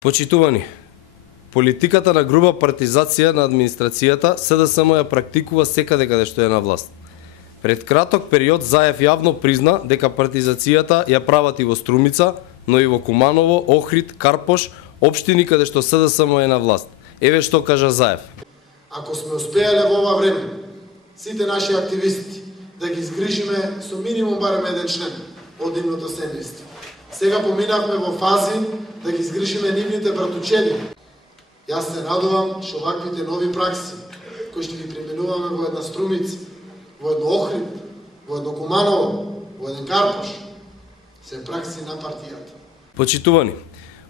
Почитувани, политиката на груба партизација на администрацијата СДСМ ја практикува секаде каде што е на власт. Пред краток период Заев јавно призна дека партизацијата ја прават и во Струмица, но и во Куманово, Охрид, Карпош, општини каде што СДСМ е на власт. Еве што кажа Заев. Ако сме успеале во ова време, сите наши активисти да ги згрижиме со минимум барем еден член од нивното семејство. Сега поминавме во фази да ги згрижиме нивните братучеди. Јас се надувам што ваквите нови пракси, кои што ги применуваме во една Струмица, во едно Охрид, во едно Куманово, во еден Карпош, се пракси на партијата. Почитувани,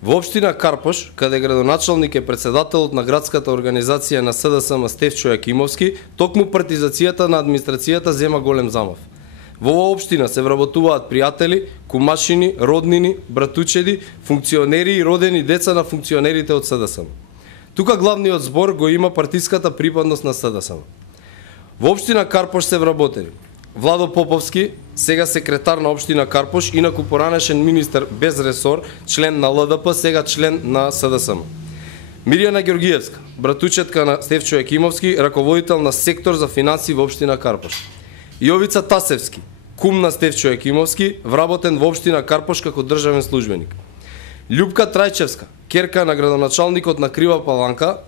во општина Карпош, каде градоначалник е председателот на градската организација на СДСМ Стефчо Јакимовски, токму партизацијата на администрацијата зема голем замав. Во оваа општина се вработуваат пријатели, кумашини, роднини, братучеди, функционери и родени деца на функционерите од СДСМ. Тука главниот збор го има партиската припадност на СДСМ. Во општина Карпош се вработени Владо Поповски, сега секретар на општина Карпош, инаку поранешен министер без ресор, член на ЛДП, сега член на СДСМ. Мирјана Ѓоргиевска, братучетка на Стефчо Јакимовски, раководител на сектор за финансии во општина Карпош. Јовица Тасевски, кум на Стефчо Јакимовски, вработен во општина Карпош како државен службеник. Љупка Трајчевска, керка на градоначалникот на Крива Паланка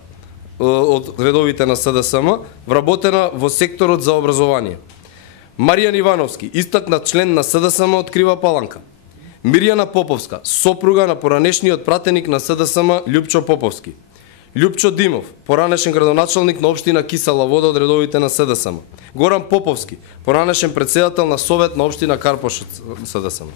од редовите на СДСМ, вработена во секторот за образование. Маријан Ивановски, истакнат член на СДСМ од Крива Паланка. Мирјана Поповска, сопруга на поранешниот пратеник на СДСМ Љупчо Поповски. Љупчо Димов, поранешен градоначалник на општина Кисела Вода од редовите на СДСМ. Горан Поповски, поранешен председател на Совет на општина Карпош од СДСМ.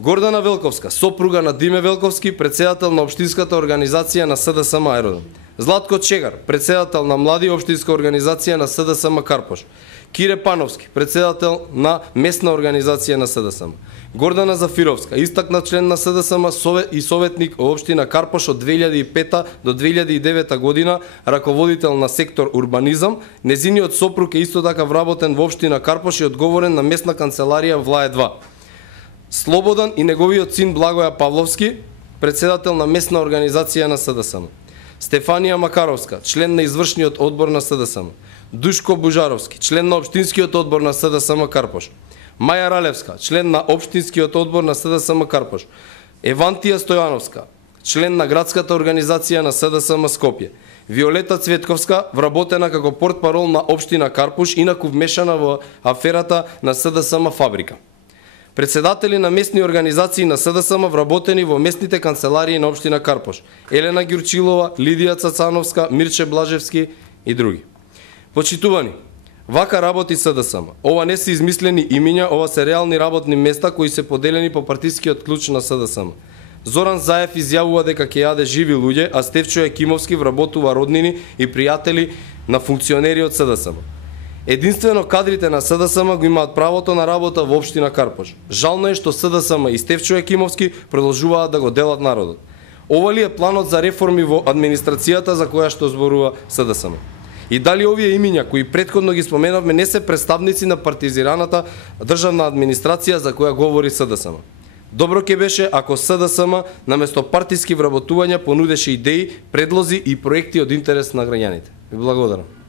Гордана Велковска, сопруга на Диме Велковски, председател на општинската организација на СДСМ Аеродом. Златко Чегар, председател на млади општинска организација на СДСМ Карпош. Кире Пановски, председател на местна организација на СДСМ. Гордана Зафировска, истакнат член на СДСМ и советник во општина Карпош од 2005 до 2009 година, раководител на сектор урбанизам. Незиниот сопруг е исто така вработен во општина Карпош и одговорен на местна канцеларија Влае 2. Слободан и неговиот син Благоја Павловски, председател на местна организација на СДСМ. Стефанија Макаровска, член на извршниот одбор на СДСМ. Душко Бужаровски, член на општинскиот одбор на СДСМ Карпош. Маја Ралевска, член на општинскиот одбор на СДСМ Карпош. Евантија Стојановска, член на градската организација на СДСМ Скопје. Виолета Цветковска, вработена како портпарол на општина Карпош, инаку вмешана во аферата на СДСМ Фабрика. Председатели на местни организации на СДСМ вработени во местните канцеларии на општина Карпош. Елена Ѓурчилова, Лидија Цацановска, Мирче Блажевски и други. Почитувани, вака работи СДСМ. Ова не се измислени имиња, ова се реални работни места кои се поделени по партискиот клуч на СДСМ. Зоран Заев изјавува дека ќе јаде живи луѓе, а Стефчо Јакимовски вработува роднини и пријатели на функционери од СДСМ. Единствено кадрите на СДСМ го имаат правото на работа во општина Карпош. Жално е што СДСМ и Стефчо Јакимовски продолжуваат да го делат народот. Ова ли е планот за реформи во администрацијата за која што зборува СДСМ? И дали овие имиња кои претходно ги споменавме не се представници на партизираната државна администрација за која говори СДСМ? Добро ќе беше ако СДСМ наместо партиски вработувања понудеше идеи, предлози и проекти од интерес на граѓаните. Ви благодарам.